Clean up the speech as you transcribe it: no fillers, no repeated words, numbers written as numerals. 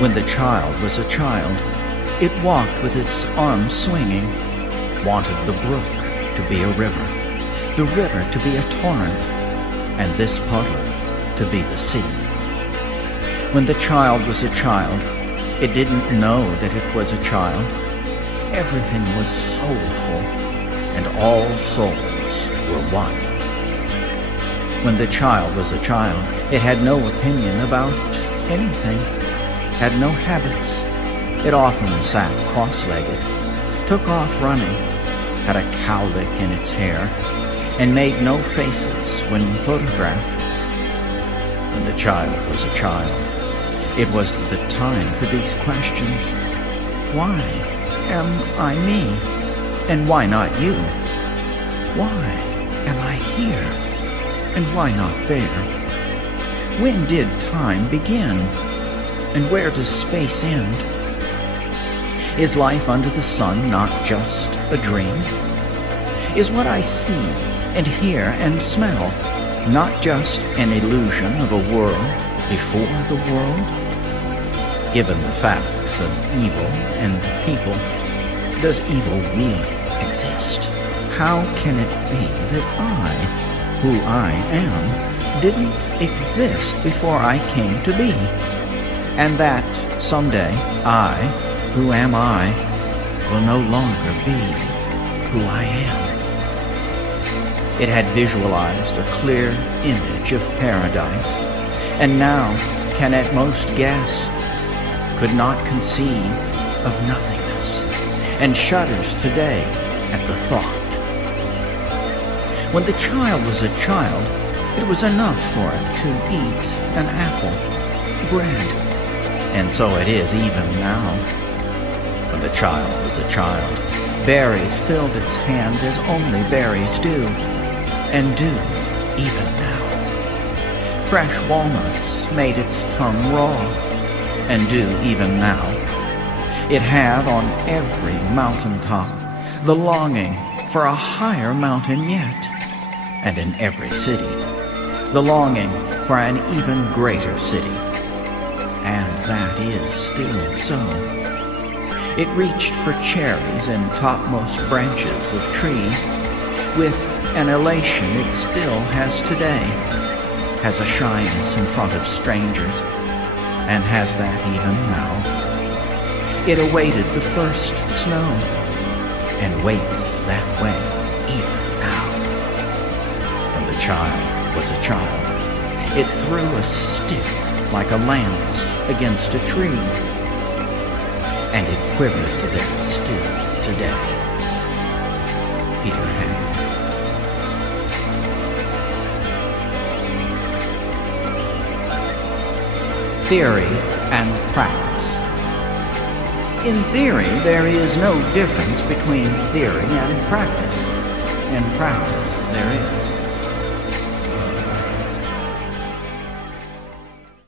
When the child was a child, it walked with its arms swinging, wanted the brook to be a river, the river to be a torrent, and this puddle to be the sea. When the child was a child, it didn't know that it was a child. Everything was soulful, and all souls were one. When the child was a child, it had no opinion about anything, had no habits. It often sat cross-legged, took off running, had a cowlick in its hair, and made no faces when photographed. When the child was a child, it was the time for these questions. Why am I me? And why not you? Why am I here? And why not there? When did time begin? And where does space end? Is life under the sun not just a dream? Is what I see and hear and smell not just an illusion of a world before the world? Given the facts of evil and people, does evil really exist? How can it be that I, who I am, didn't exist before I came to be? And that someday I, who am I, will no longer be who I am. It had visualized a clear image of paradise, and now can at most guess, could not conceive of nothingness, and shudders today at the thought. When the child was a child, it was enough for it to eat an apple, bread, and so it is even now. When the child was a child, berries filled its hand as only berries do, and do even now. Fresh walnuts made its tongue raw, and do even now. It had on every mountaintop the longing for a higher mountain yet, and in every city the longing for an even greater city. And that is still so. It reached for cherries in topmost branches of trees with an elation it still has today, has a shyness in front of strangers, and has that even now. It awaited the first snow, and waits that way even now. When the child was a child, it threw a stick like a lance against a tree, and it quivers there still today. Peter Haggard. Theory and practice. In theory, there is no difference between theory and practice. In practice, there is.